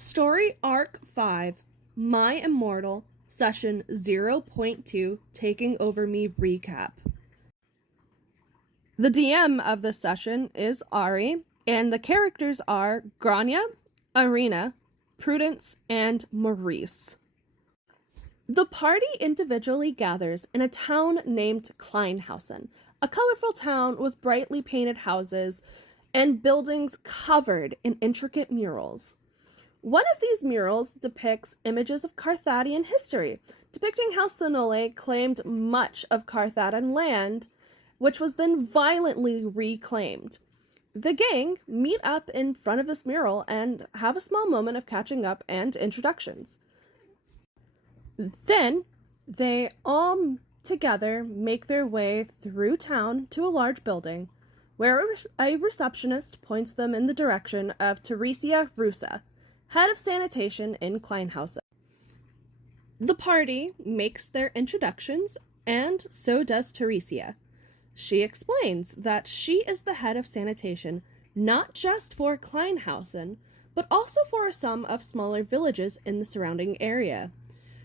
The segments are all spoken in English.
Story Arc 5, My Immortal, Session 0.2, Taking Over Me Recap. The DM of this session is Ari, and the characters are Grania, Arena, Prudence, and Maurice. The party individually gathers in a town named Kleinhausen, a colorful town with brightly painted houses and buildings covered in intricate murals. One of these murals depicts images of Carthadian history, depicting how Sonole claimed much of Carthadian land, which was then violently reclaimed. The gang meet up in front of this mural and have a small moment of catching up and introductions. Then, they all together make their way through town to a large building, where a receptionist points them in the direction of Teresia Rusa, head of sanitation in Kleinhausen. The party makes their introductions, and so does Teresia. She explains that she is the head of sanitation not just for Kleinhausen, but also for some of smaller villages in the surrounding area.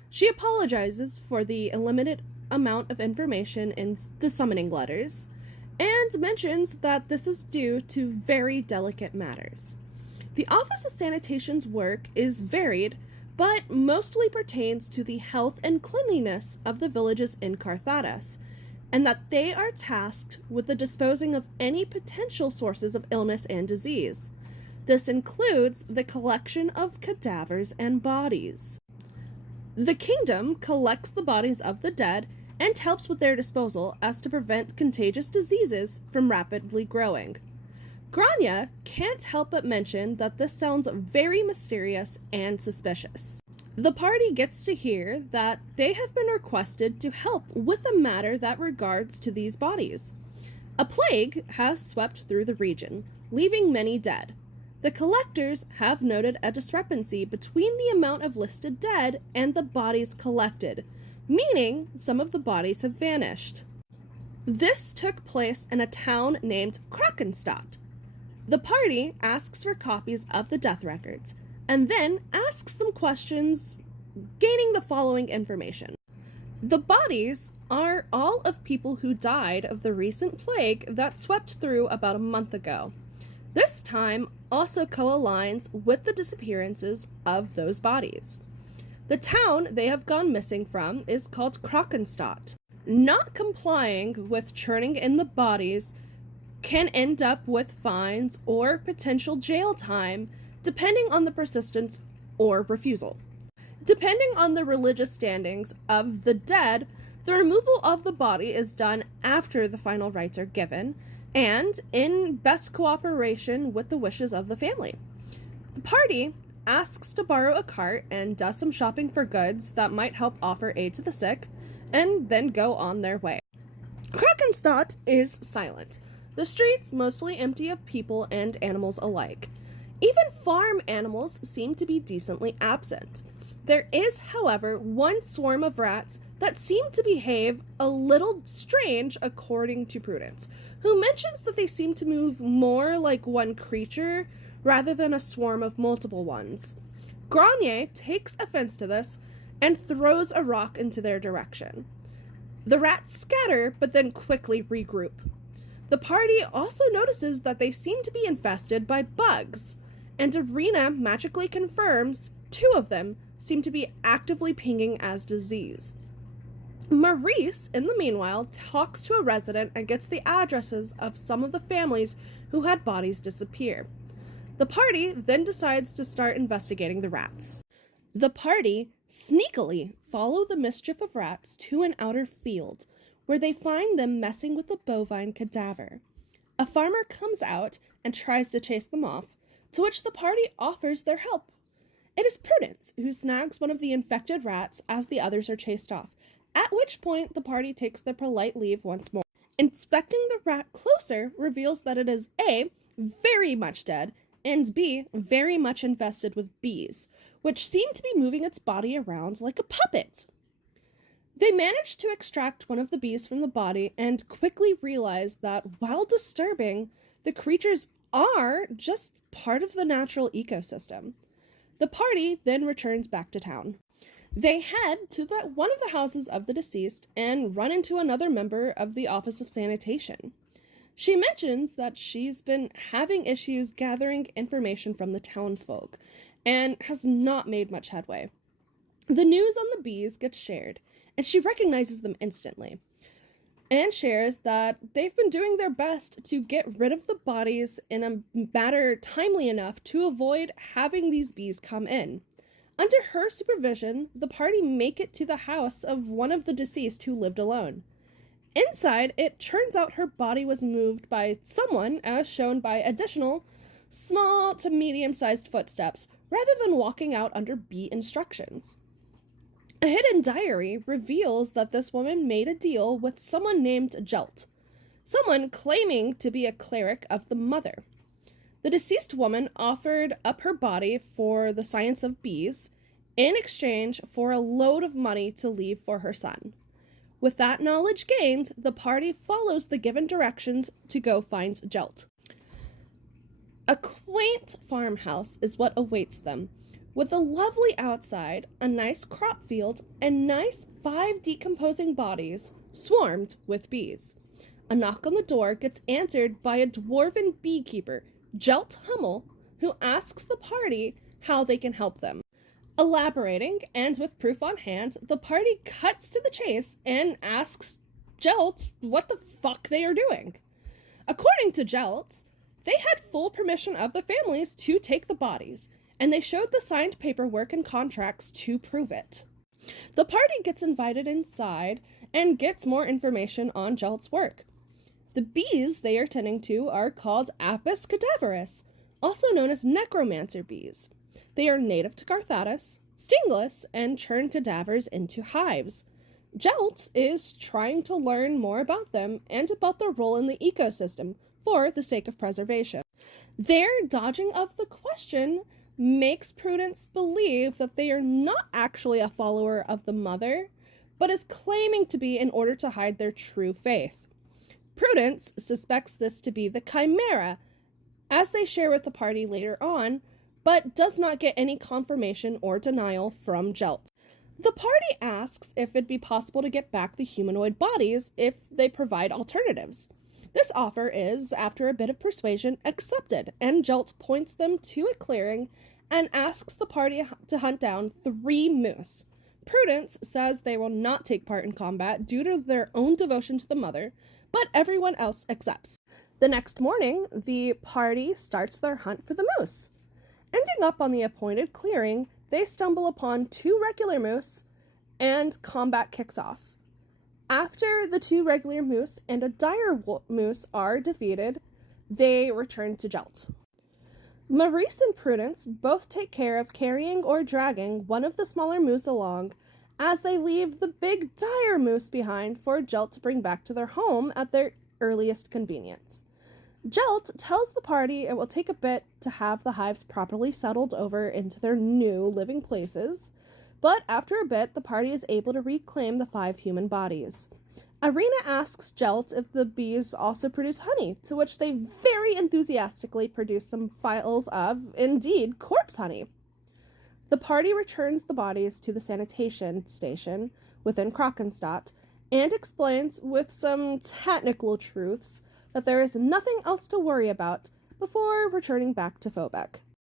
She apologizes for the limited amount of information in the summoning letters, and mentions that this is due to very delicate matters. The Office of Sanitation's work is varied, but mostly pertains to the health and cleanliness of the villages in Carthadas, and that they are tasked with the disposing of any potential sources of illness and disease. This includes the collection of cadavers and bodies. The kingdom collects the bodies of the dead and helps with their disposal as to prevent contagious diseases from rapidly growing. Grania can't help but mention that this sounds very mysterious and suspicious. The party gets to hear that they have been requested to help with a matter that regards to these bodies. A plague has swept through the region, leaving many dead. The collectors have noted a discrepancy between the amount of listed dead and the bodies collected, meaning some of the bodies have vanished. This took place in a town named Krakenstadt. The party asks for copies of the death records, and then asks some questions, gaining the following information. The bodies are all of people who died of the recent plague that swept through about a month ago. This time also co-aligns with the disappearances of those bodies. The town they have gone missing from is called Krakenstadt. Not complying with churning in the bodies can end up with fines or potential jail time, depending on the persistence or refusal. Depending on the religious standings of the dead, the removal of the body is done after the final rites are given, and in best cooperation with the wishes of the family. The party asks to borrow a cart and does some shopping for goods that might help offer aid to the sick, and then go on their way. Krakenstadt is silent. The streets mostly empty of people and animals alike. Even farm animals seem to be decently absent. There is, however, one swarm of rats that seem to behave a little strange according to Prudence, who mentions that they seem to move more like one creature rather than a swarm of multiple ones. Granier takes offense to this and throws a rock into their direction. The rats scatter but then quickly regroup. The party also notices that they seem to be infested by bugs, and Arena magically confirms 2 of them seem to be actively pinging as disease. Maurice, in the meanwhile, talks to a resident and gets the addresses of some of the families who had bodies disappear. The party then decides to start investigating the rats. The party sneakily follow the mischief of rats to an outer field, where they find them messing with the bovine cadaver. A farmer comes out and tries to chase them off, to which the party offers their help. It is Prudence who snags one of the infected rats as the others are chased off, at which point the party takes their polite leave once more. Inspecting the rat closer reveals that it is A, very much dead, and B, very much infested with bees, which seem to be moving its body around like a puppet. They manage to extract one of the bees from the body and quickly realize that, while disturbing, the creatures are just part of the natural ecosystem. The party then returns back to town. They head to one of the houses of the deceased and run into another member of the Office of Sanitation. She mentions that she's been having issues gathering information from the townsfolk and has not made much headway. The news on the bees gets shared, and she recognizes them instantly and shares that they've been doing their best to get rid of the bodies in a manner timely enough to avoid having these bees come in. Under her supervision, the party make it to the house of one of the deceased who lived alone. Inside, it turns out her body was moved by someone, as shown by additional small to medium-sized footsteps, rather than walking out under bee instructions. A hidden diary reveals that this woman made a deal with someone named Jelt, someone claiming to be a cleric of the mother. The deceased woman offered up her body for the science of bees in exchange for a load of money to leave for her son. With that knowledge gained, the party follows the given directions to go find Jelt. A quaint farmhouse is what awaits them, with a lovely outside, a nice crop field, and nice 5 decomposing bodies swarmed with bees. A knock on the door gets answered by a dwarven beekeeper, Jelt Hummel, who asks the party how they can help them. Elaborating, and with proof on hand, the party cuts to the chase and asks Jelt what the fuck they are doing. According to Jelt, they had full permission of the families to take the bodies, and they showed the signed paperwork and contracts to prove it. The party gets invited inside and gets more information on Jelt's work. The bees they are tending to are called Apis cadaverus, also known as necromancer bees. They are native to Garthatus, stingless, and churn cadavers into hives. Jelt is trying to learn more about them and about their role in the ecosystem for the sake of preservation. Their dodging of the question makes Prudence believe that they are not actually a follower of the mother, but is claiming to be in order to hide their true faith. Prudence suspects this to be the Chimera, as they share with the party later on, but does not get any confirmation or denial from Jelt. The party asks if it'd be possible to get back the humanoid bodies if they provide alternatives. This offer is, after a bit of persuasion, accepted, and Jelt points them to a clearing and asks the party to hunt down 3 moose. Prudence says they will not take part in combat due to their own devotion to the mother, but everyone else accepts. The next morning, the party starts their hunt for the moose. Ending up on the appointed clearing, they stumble upon 2 regular moose, and combat kicks off. After the 2 regular moose and a dire moose are defeated, they return to Jelt. Maurice and Prudence both take care of carrying or dragging one of the smaller moose along as they leave the big dire moose behind for Jelt to bring back to their home at their earliest convenience. Jelt tells the party it will take a bit to have the hives properly settled over into their new living places, but after a bit, the party is able to reclaim the 5 human bodies. Irina asks Jelt if the bees also produce honey, to which they very enthusiastically produce some vials of, indeed, corpse honey. The party returns the bodies to the sanitation station within Krakenstadt and explains, with some technical truths, that there is nothing else to worry about before returning back to Phobek.